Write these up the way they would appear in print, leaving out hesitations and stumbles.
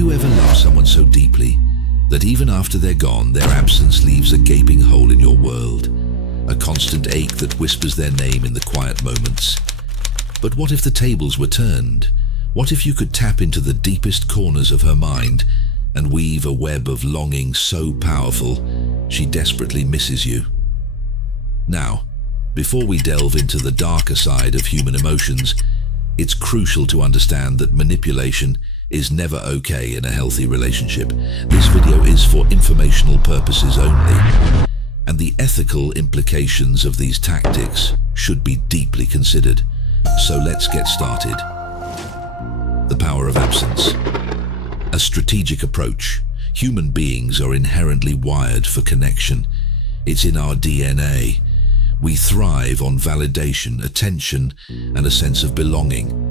you ever loved someone so deeply that even after they're gone, their absence leaves a gaping hole in your world? A constant ache that whispers their name in the quiet moments. But what if the tables were turned? What if you could tap into the deepest corners of her mind and weave a web of longing so powerful she desperately misses you? Now, before we delve into the darker side of human emotions, it's crucial to understand that manipulation is never okay in a healthy relationship. This video is for informational purposes only, and the ethical implications of these tactics should be deeply considered. So let's get started. The power of absence. A strategic approach. Human beings are inherently wired for connection. It's in our DNA. We thrive on validation, attention, and a sense of belonging.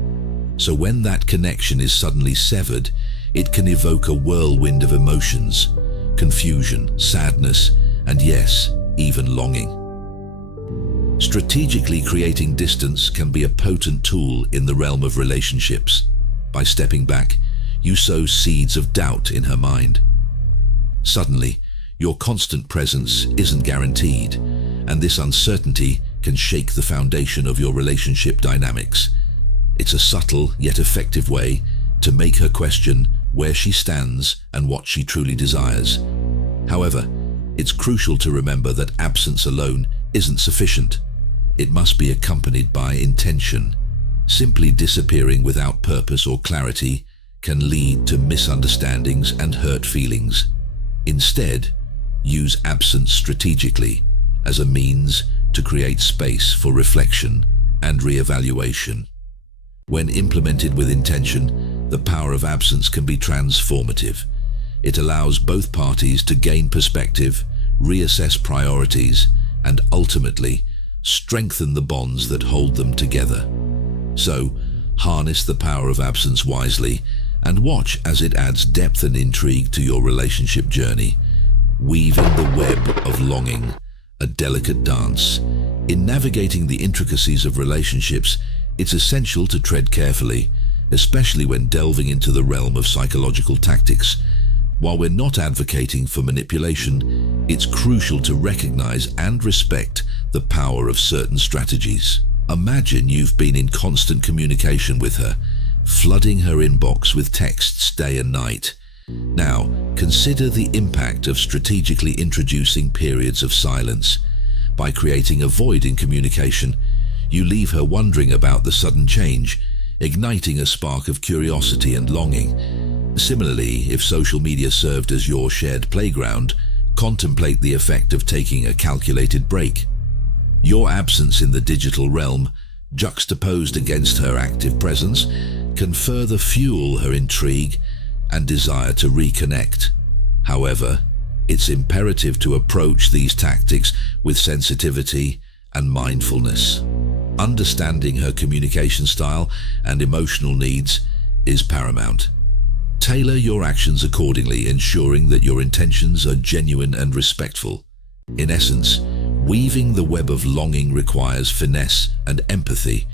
So when that connection is suddenly severed, it can evoke a whirlwind of emotions, confusion, sadness, and yes, even longing. Strategically creating distance can be a potent tool in the realm of relationships. By stepping back, you sow seeds of doubt in her mind. Suddenly, your constant presence isn't guaranteed, and this uncertainty can shake the foundation of your relationship dynamics. It's a subtle yet effective way to make her question where she stands and what she truly desires. However, it's crucial to remember that absence alone isn't sufficient. It must be accompanied by intention. Simply disappearing without purpose or clarity can lead to misunderstandings and hurt feelings. Instead, use absence strategically as a means to create space for reflection and re-evaluation. When implemented with intention, the power of absence can be transformative. It allows both parties to gain perspective, reassess priorities, and ultimately strengthen the bonds that hold them together. So, harness the power of absence wisely and watch as it adds depth and intrigue to your relationship journey. Weaving the web of longing, a delicate dance. In navigating the intricacies of relationships, it's essential to tread carefully, especially when delving into the realm of psychological tactics. While we're not advocating for manipulation, it's crucial to recognize and respect the power of certain strategies. Imagine you've been in constant communication with her, flooding her inbox with texts day and night. Now, consider the impact of strategically introducing periods of silence. By creating a void in communication, you leave her wondering about the sudden change, igniting a spark of curiosity and longing. Similarly, if social media served as your shared playground, contemplate the effect of taking a calculated break. Your absence in the digital realm, juxtaposed against her active presence, can further fuel her intrigue and desire to reconnect. However, it's imperative to approach these tactics with sensitivity and mindfulness. Understanding her communication style and emotional needs is paramount. Tailor your actions accordingly, ensuring that your intentions are genuine and respectful. In essence, weaving the web of longing requires finesse and empathy.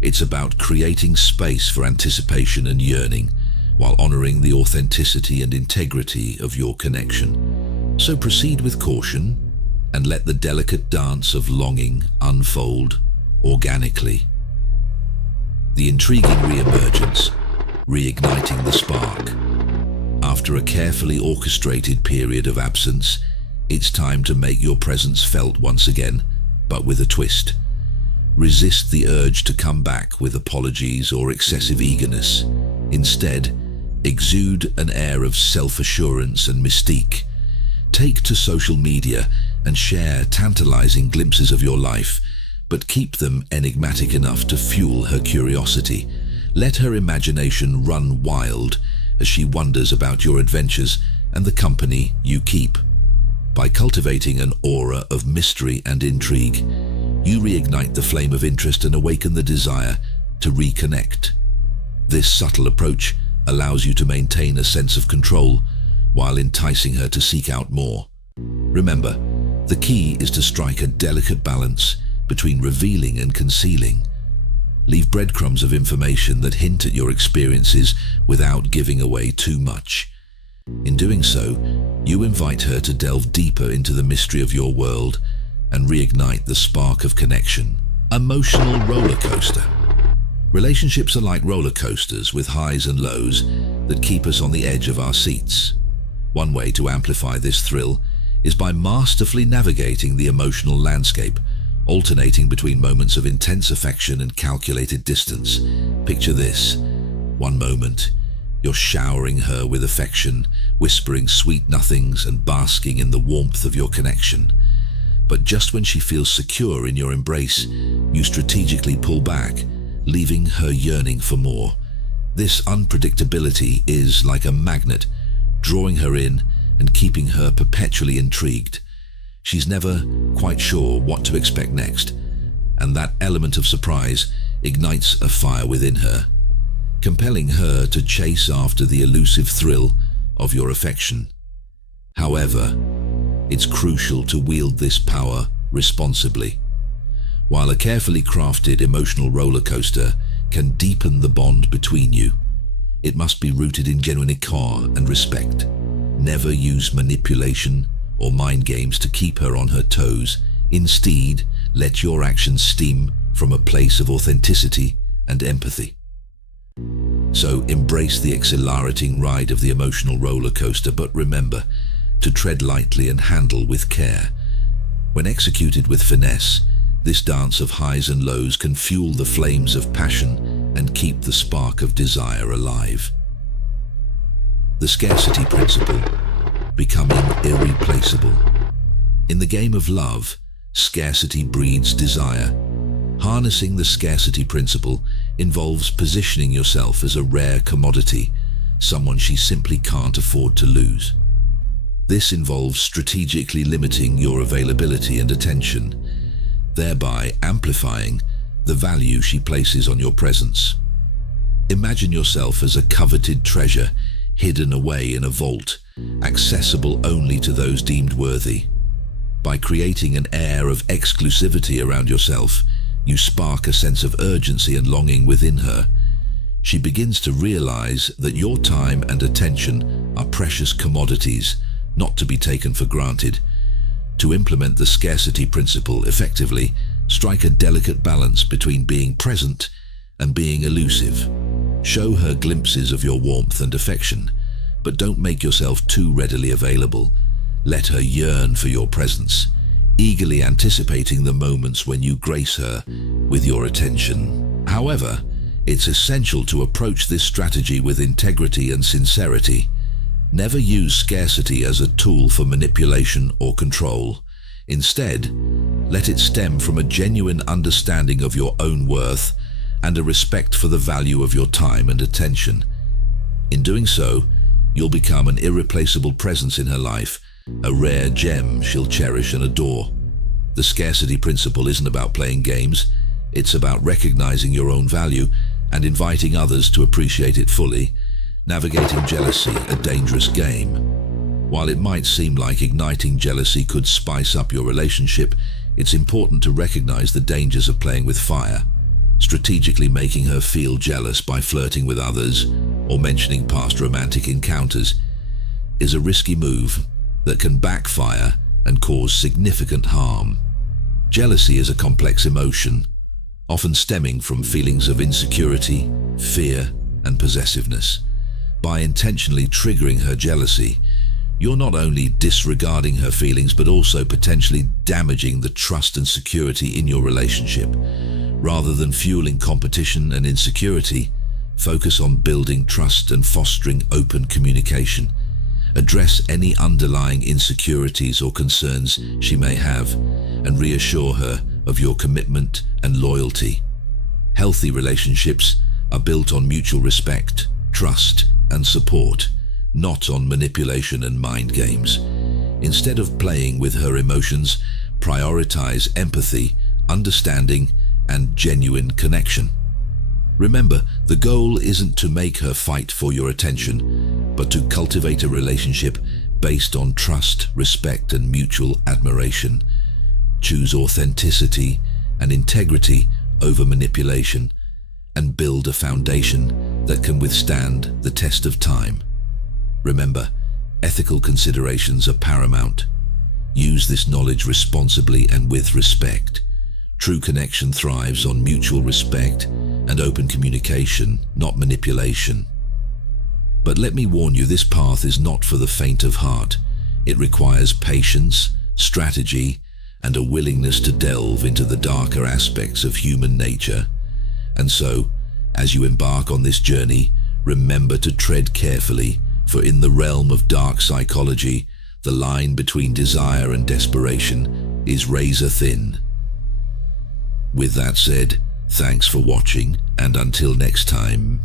It's about creating space for anticipation and yearning, while honoring the authenticity and integrity of your connection. So proceed with caution and let the delicate dance of longing unfold organically. The intriguing reemergence, reigniting the spark. After a carefully orchestrated period of absence, it's time to make your presence felt once again, but with a twist. Resist the urge to come back with apologies or excessive eagerness. Instead, exude an air of self-assurance and mystique. Take to social media and share tantalizing glimpses of your life, but keep them enigmatic enough to fuel her curiosity. Let her imagination run wild as she wonders about your adventures and the company you keep. By cultivating an aura of mystery and intrigue, you reignite the flame of interest and awaken the desire to reconnect. This subtle approach allows you to maintain a sense of control while enticing her to seek out more. Remember, the key is to strike a delicate balance between revealing and concealing. Leave breadcrumbs of information that hint at your experiences without giving away too much. In doing so, you invite her to delve deeper into the mystery of your world and reignite the spark of connection. Emotional roller coaster. Relationships are like roller coasters with highs and lows that keep us on the edge of our seats. One way to amplify this thrill is by masterfully navigating the emotional landscape, alternating between moments of intense affection and calculated distance. Picture this. One moment, you're showering her with affection, whispering sweet nothings and basking in the warmth of your connection. But just when she feels secure in your embrace, you strategically pull back, leaving her yearning for more. This unpredictability is like a magnet, drawing her in and keeping her perpetually intrigued. She's never quite sure what to expect next, and that element of surprise ignites a fire within her, compelling her to chase after the elusive thrill of your affection. However, it's crucial to wield this power responsibly. While a carefully crafted emotional roller coaster can deepen the bond between you, it must be rooted in genuine awe and respect. Never use manipulation or mind games to keep her on her toes. Instead, let your actions stem from a place of authenticity and empathy. So embrace the exhilarating ride of the emotional roller coaster, but remember to tread lightly and handle with care. When executed with finesse, this dance of highs and lows can fuel the flames of passion and keep the spark of desire alive. The scarcity principle, becoming irreplaceable. In the game of love, scarcity breeds desire. Harnessing the scarcity principle involves positioning yourself as a rare commodity, someone she simply can't afford to lose. This involves strategically limiting your availability and attention, thereby amplifying the value she places on your presence. Imagine yourself as a coveted treasure hidden away in a vault, accessible only to those deemed worthy. By creating an air of exclusivity around yourself, you spark a sense of urgency and longing within her. She begins to realize that your time and attention are precious commodities, not to be taken for granted. To implement the scarcity principle effectively, strike a delicate balance between being present and being elusive. Show her glimpses of your warmth and affection, but don't make yourself too readily available. Let her yearn for your presence, eagerly anticipating the moments when you grace her with your attention. However, it's essential to approach this strategy with integrity and sincerity. Never use scarcity as a tool for manipulation or control. Instead, let it stem from a genuine understanding of your own worth and a respect for the value of your time and attention. In doing so, you'll become an irreplaceable presence in her life, a rare gem she'll cherish and adore. The scarcity principle isn't about playing games, it's about recognizing your own value and inviting others to appreciate it fully. Navigating jealousy, a dangerous game. While it might seem like igniting jealousy could spice up your relationship, it's important to recognize the dangers of playing with fire. Strategically making her feel jealous by flirting with others or mentioning past romantic encounters is a risky move that can backfire and cause significant harm. Jealousy is a complex emotion, often stemming from feelings of insecurity, fear, and possessiveness. By intentionally triggering her jealousy, you're not only disregarding her feelings but also potentially damaging the trust and security in your relationship. Rather than fueling competition and insecurity, focus on building trust and fostering open communication. Address any underlying insecurities or concerns she may have and reassure her of your commitment and loyalty. Healthy relationships are built on mutual respect, trust, and support, not on manipulation and mind games. Instead of playing with her emotions, prioritize empathy, understanding, and genuine connection. Remember, the goal isn't to make her fight for your attention, but to cultivate a relationship based on trust, respect, and mutual admiration. Choose authenticity and integrity over manipulation, and build a foundation that can withstand the test of time. Remember, ethical considerations are paramount. Use this knowledge responsibly and with respect. True connection thrives on mutual respect and open communication, not manipulation. But let me warn you, this path is not for the faint of heart. It requires patience, strategy, and a willingness to delve into the darker aspects of human nature. And so, as you embark on this journey, remember to tread carefully, for in the realm of dark psychology, the line between desire and desperation is razor thin. With that said, thanks for watching, and until next time.